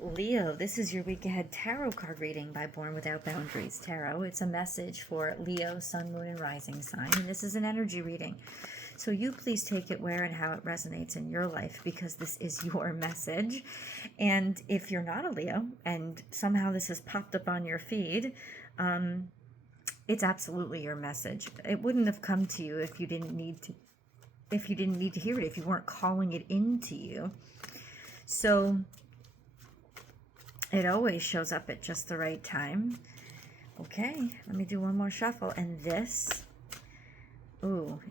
Leo, this is your week ahead tarot card reading by Born Without Boundaries Tarot. It's a message for Leo, Sun, Moon, and Rising sign, and this is an energy reading. So you please take it where and how it resonates in your life, because this is your message. And if you're not a Leo and somehow this has popped up on your feed, it's absolutely your message. It wouldn't have come to you if you didn't need to hear it, if you weren't calling it into you. So it always shows up at just the right time. Okay, let me do one more shuffle. And this,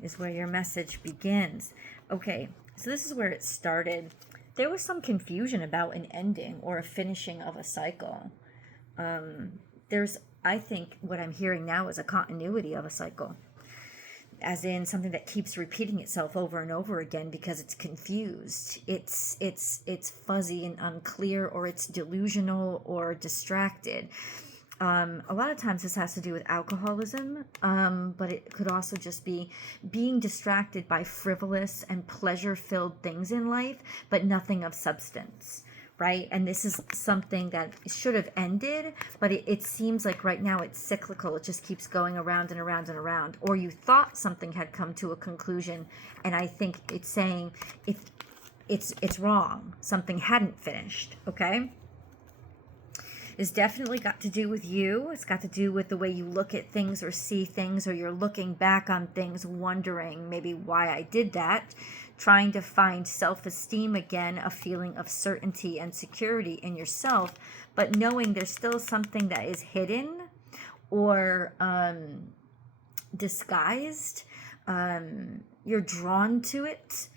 is where your message begins. Okay, so this is where it started. There was some confusion about an ending or a finishing of a cycle. I think what I'm hearing now is a continuity of a cycle, as in something that keeps repeating itself over and over again because it's confused. It's fuzzy and unclear, or it's delusional or distracted. A lot of times this has to do with alcoholism, but it could also just be being distracted by frivolous and pleasure-filled things in life, but nothing of substance. Right? And this is something that should have ended, but it seems like right now it's cyclical. It just keeps going around and around and around. Or you thought something had come to a conclusion, and I think it's saying it's wrong. Something hadn't finished, okay? It's definitely got to do with you. It's got to do with the way you look at things or see things, or you're looking back on things wondering maybe why I did that, trying to find self-esteem again, a feeling of certainty and security in yourself, but knowing there's still something that is hidden or disguised. You're drawn to it,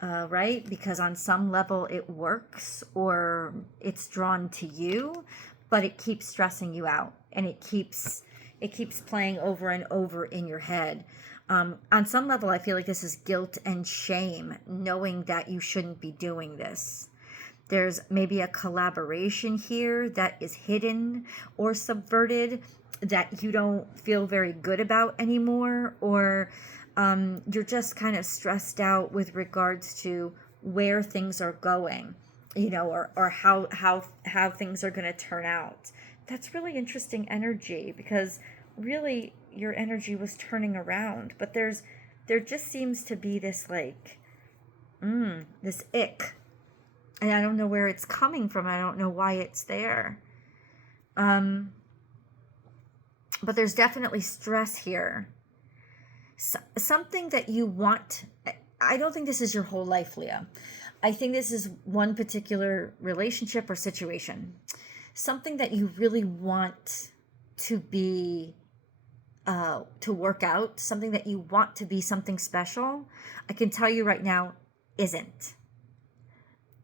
right? Because on some level it works, or it's drawn to you, but it keeps stressing you out, and it keeps playing over and over in your head. On some level, I feel like this is guilt and shame, knowing that you shouldn't be doing this. There's maybe a collaboration here that is hidden or subverted that you don't feel very good about anymore, or you're just kind of stressed out with regards to where things are going, or how things are going to turn out. That's really interesting energy, because really your energy was turning around, but there just seems to be this this ick, and I don't know where it's coming from. I don't know why it's there. But there's definitely stress here. Something that you want. I don't think this is your whole life, Leah. I think this is one particular relationship or situation. Something that you really want to be to work out, something that you want to be something special, I can tell you right now, isn't.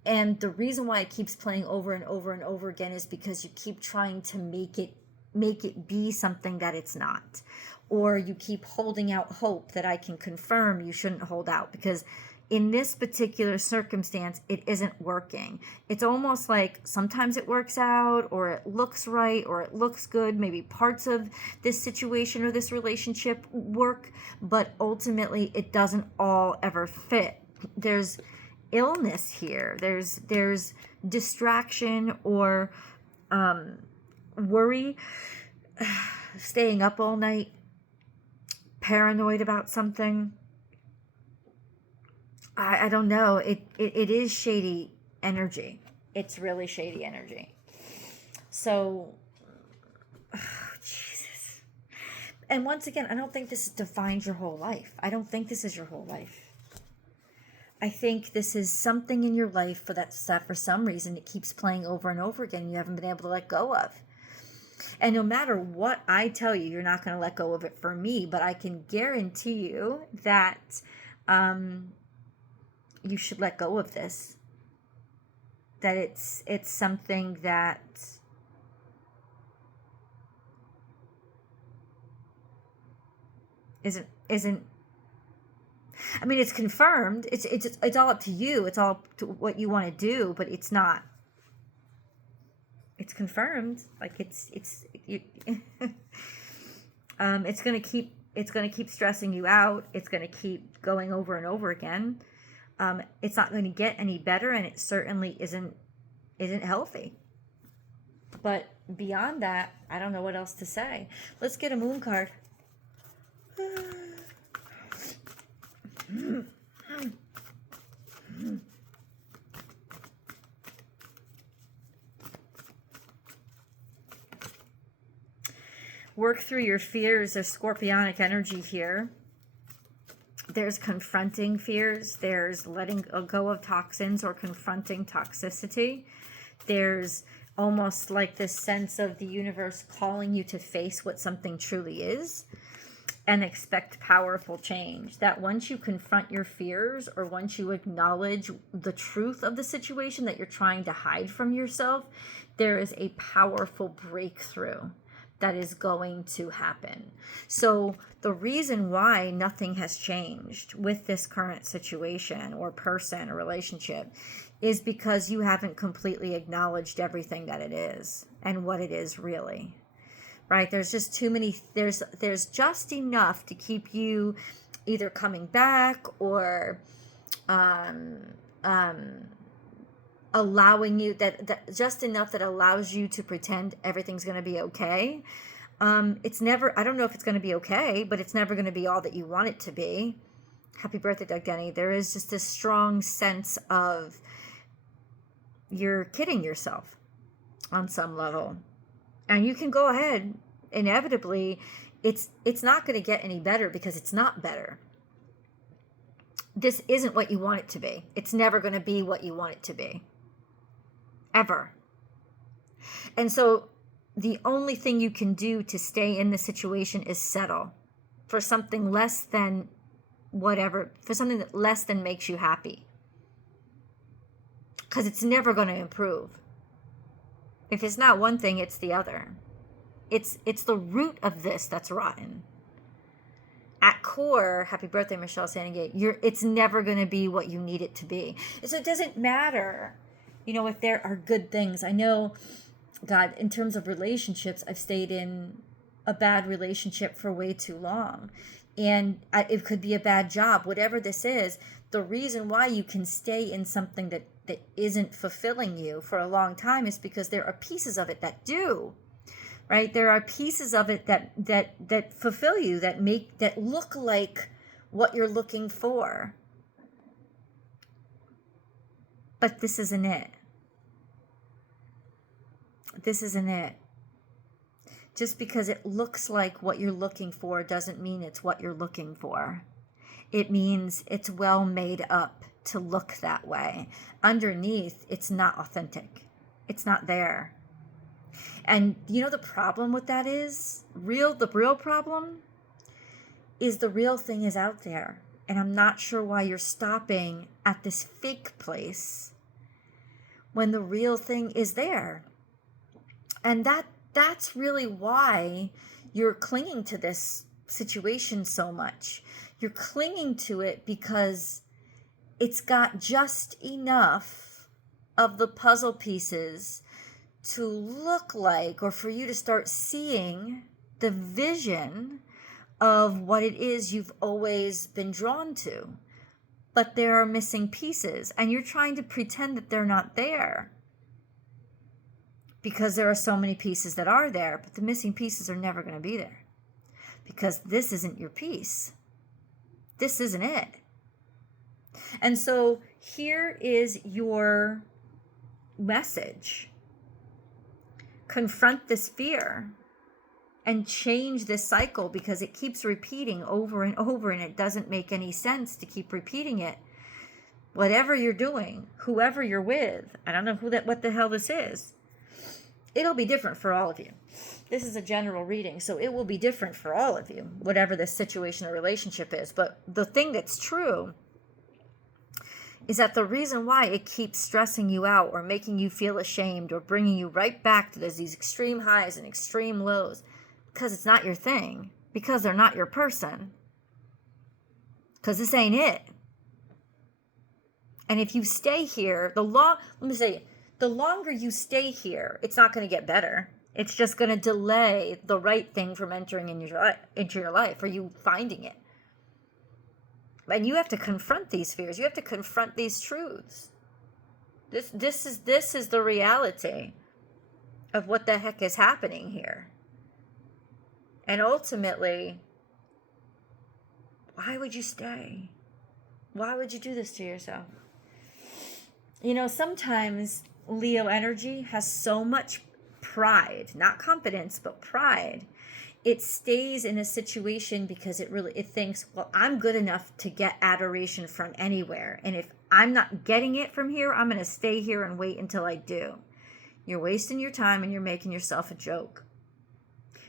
And the reason why it keeps playing over and over and over again is because you keep trying to make it be something that it's not. Or you keep holding out hope that I can confirm you shouldn't hold out, because in this particular circumstance, it isn't working. It's almost like sometimes it works out, or it looks right, or it looks good. Maybe parts of this situation or this relationship work, but ultimately it doesn't all ever fit. There's illness here. There's distraction or worry, staying up all night, paranoid about something. I don't know. It is shady energy. It's really shady energy. So, Jesus. And once again, I don't think this defines your whole life. I don't think this is your whole life. I think this is something in your life that for some reason it keeps playing over and over again, and you haven't been able to let go of. And no matter what I tell you, you're not going to let go of it for me, but I can guarantee you that you should let go of this. That it's something that isn't. I mean, it's confirmed. It's all up to you. It's all to what you want to do, but it's not. It's confirmed. Like it's gonna keep stressing you out. It's gonna keep going over and over again. It's not going to get any better, and it certainly isn't healthy. But beyond that, I don't know what else to say. Let's get a moon card. Work through your fears. There's scorpionic energy here. There's confronting fears. There's letting go of toxins or confronting toxicity. There's almost like this sense of the universe calling you to face what something truly is and expect powerful change. That once you confront your fears, or once you acknowledge the truth of the situation that you're trying to hide from yourself, there is a powerful breakthrough that is going to happen. So the reason why nothing has changed with this current situation or person or relationship is because you haven't completely acknowledged everything that it is and what it is really. Right? There's just too many, there's just enough to keep you either coming back or allowing you, that just enough that allows you to pretend everything's going to be okay. It's never, I don't know if it's going to be okay, but it's never going to be all that you want it to be. Happy birthday, Doug Denny. There is just this strong sense of you're kidding yourself on some level. And you can go ahead, inevitably, it's not going to get any better because it's not better. This isn't what you want it to be. It's never going to be what you want it to be. Ever. And so the only thing you can do to stay in the situation is settle for something less than whatever, for something that less than makes you happy. Because it's never going to improve. If it's not one thing, it's the other. It's the root of this that's rotten. At core, happy birthday, Michelle Sandgate, it's never going to be what you need it to be. So it doesn't matter, if there are good things. I know, God, in terms of relationships, I've stayed in a bad relationship for way too long. And it could be a bad job, whatever this is. The reason why you can stay in something that isn't fulfilling you for a long time is because there are pieces of it that do, right? There are pieces of it that fulfill you, that look like what you're looking for. But this isn't it. This isn't it. Just because it looks like what you're looking for doesn't mean it's what you're looking for. It means it's well made up to look that way. Underneath, it's not authentic. It's not there. And the problem with that is, the real problem is the real thing is out there. And I'm not sure why you're stopping at this fake place when the real thing is there. And that's really why you're clinging to this situation so much. You're clinging to it because it's got just enough of the puzzle pieces to look like, or for you to start seeing the vision of what it is you've always been drawn to. But there are missing pieces, and you're trying to pretend that they're not there because there are so many pieces that are there, but the missing pieces are never going to be there because this isn't your piece. This isn't it. And so here is your message. Confront this fear and change this cycle, because it keeps repeating over and over, and it doesn't make any sense to keep repeating it. Whatever you're doing, whoever you're with, I don't know what the hell this is. It'll be different for all of you. This is a general reading, so it will be different for all of you, whatever the situation or relationship is. But the thing that's true is that the reason why it keeps stressing you out or making you feel ashamed or bringing you right back to these extreme highs and extreme lows, because it's not your thing, because they're not your person, because this ain't it. And if you stay here, the longer you stay here, it's not going to get better. It's just going to delay the right thing from entering into your life, or you finding it. And you have to confront these fears. You have to confront these truths. This is the reality. of what the heck is happening here. And ultimately, why would you stay? Why would you do this to yourself? You know, sometimes Leo energy has so much pride, not confidence, but pride. It stays in a situation because it thinks, well, I'm good enough to get adoration from anywhere. And if I'm not getting it from here, I'm going to stay here and wait until I do. You're wasting your time and you're making yourself a joke.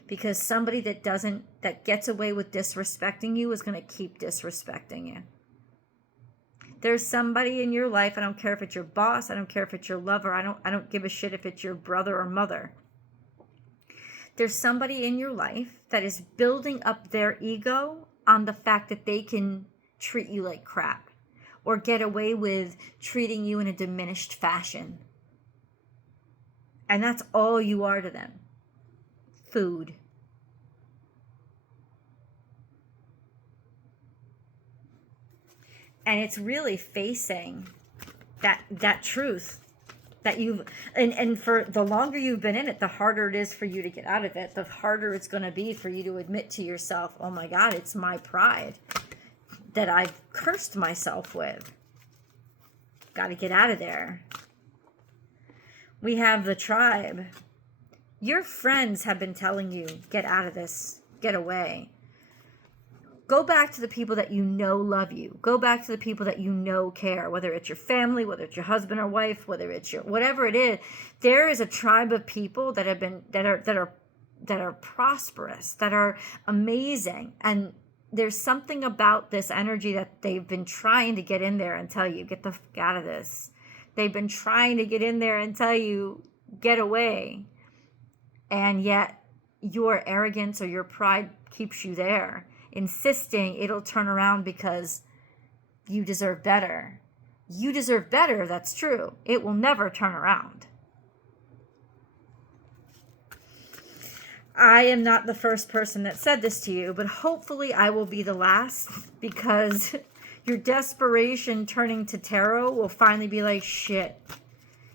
Because somebody that gets away with disrespecting you is going to keep disrespecting you. There's somebody in your life, I don't care if it's your boss, I don't care if it's your lover, I don't give a shit if it's your brother or mother. There's somebody in your life that is building up their ego on the fact that they can treat you like crap or get away with treating you in a diminished fashion. And that's all you are to them. Food. And it's really facing that truth that you've, and for the longer you've been in it, the harder it is for you to get out of it. The harder it's going to be for you to admit to yourself, oh my God, it's my pride that I've cursed myself with. Got to get out of there. We have the tribe. Your friends have been telling you, get out of this, get away. Go back to the people that you know love you. Go back to the people that you know care, whether it's your family, whether it's your husband or wife, whether it's your, whatever it is. There is a tribe of people that are prosperous, that are amazing. And there's something about this energy that they've been trying to get in there and tell you, get the fuck out of this. They've been trying to get in there and tell you, get away. And yet your arrogance or your pride keeps you there, insisting it'll turn around because you deserve better. You deserve better, that's true. It will never turn around. I am not the first person that said this to you, but hopefully I will be the last, because your desperation turning to tarot will finally be like, shit.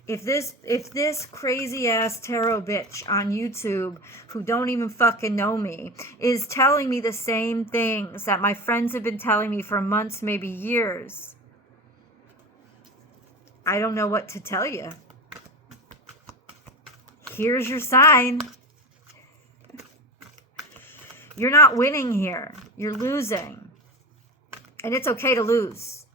If this crazy ass tarot bitch on YouTube who don't even fucking know me is telling me the same things that my friends have been telling me for months, maybe years, I don't know what to tell you. Here's your sign. You're not winning here. You're losing. And it's okay to lose.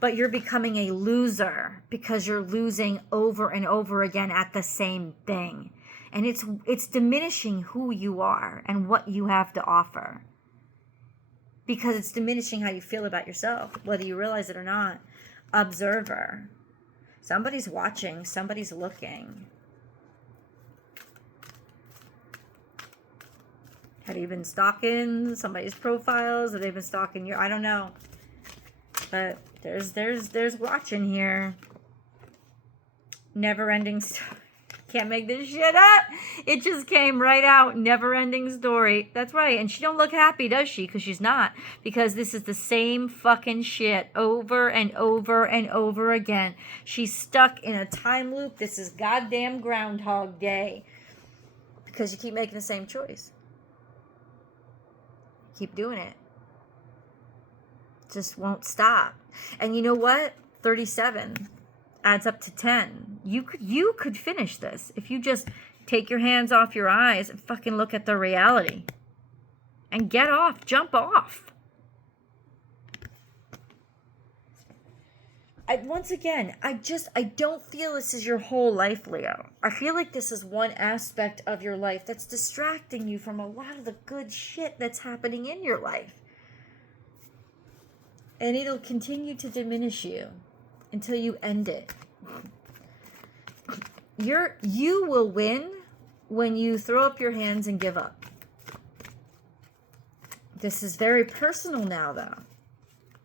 But you're becoming a loser because you're losing over and over again at the same thing. And it's diminishing who you are and what you have to offer. Because it's diminishing how you feel about yourself, whether you realize it or not. Observer. Somebody's watching. Somebody's looking. Have you been stalking somebody's profiles? Have they been stalking your? I don't know. But there's watching here. Never ending story. Can't make this shit up. It just came right out. Never ending story. That's right. And she don't look happy, does she? Because she's not. Because this is the same fucking shit over and over and over again. She's stuck in a time loop. This is goddamn Groundhog Day. Because you keep making the same choice. Keep doing it. Just won't stop. And you know what? 37 adds up to 10. You could finish this if you just take your hands off your eyes and fucking look at the reality. And get off. Jump off. Once again, I don't feel this is your whole life, Leo. I feel like this is one aspect of your life that's distracting you from a lot of the good shit that's happening in your life. And it'll continue to diminish you until you end it. You will win when you throw up your hands and give up. This is very personal now, though.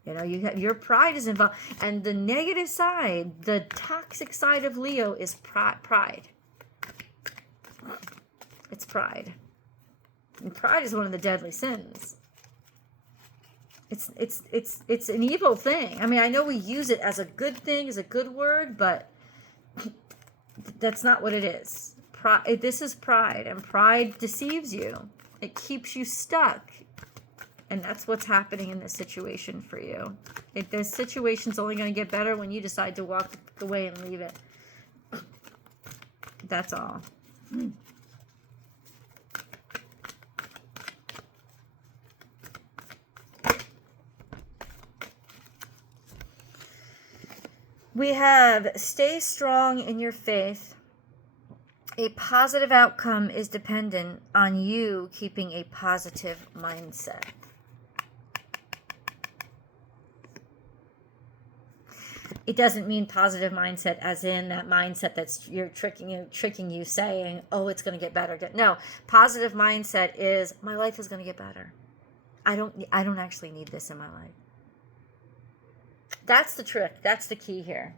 You know, your pride is involved. And the negative side, the toxic side of Leo is pride. It's pride. And pride is one of the deadly sins. It's an evil thing. I mean, I know we use it as a good thing, as a good word, but that's not what it is. pride. This is pride, and pride deceives you. It keeps you stuck. And that's what's happening in this situation for you. This situation's only going to get better when you decide to walk away and leave it. That's all. We have stay strong in your faith. A positive outcome is dependent on you keeping a positive mindset. It doesn't mean positive mindset as in that mindset that's tricking you saying, oh, it's going to get better. No, positive mindset is my life is going to get better. I don't actually need this in my life. That's the trick. That's the key here.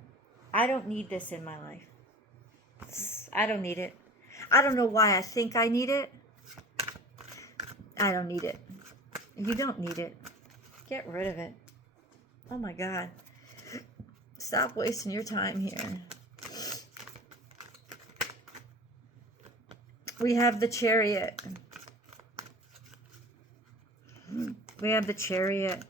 I don't need this in my life. I don't need it. I don't know why I think I need it. I don't need it. You don't need it. Get rid of it. Oh my God. Stop wasting your time here. We have the Chariot. We have the Chariot.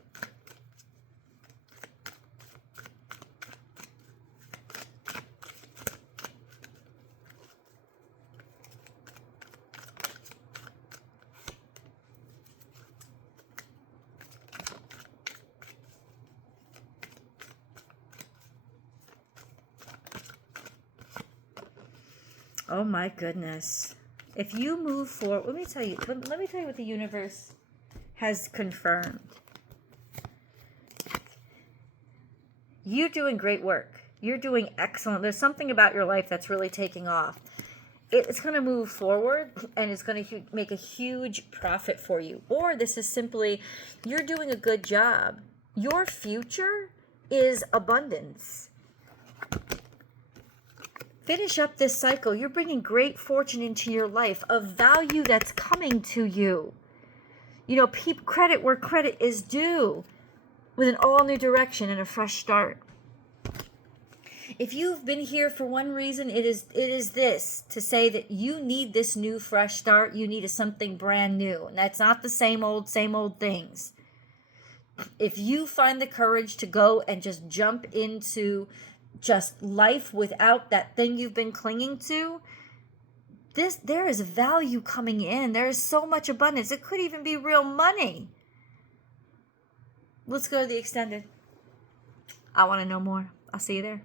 Oh my goodness. If you move forward, let me tell you what the universe has confirmed. You're doing great work. You're doing excellent. There's something about your life that's really taking off. It's going to move forward and it's going to make a huge profit for you. Or this is simply, you're doing a good job. Your future is abundance. Finish up this cycle. You're bringing great fortune into your life, of value that's coming to you. You know, credit where credit is due, with an all new direction and a fresh start. If you've been here for one reason, it is this, to say that you need this new fresh start. You need something brand new. And that's not the same old things. If you find the courage to go and just jump into just life without that thing you've been clinging to, there is value coming in. There is so much abundance. It could even be real money. Let's go to the extended. I want to know more. I'll see you there.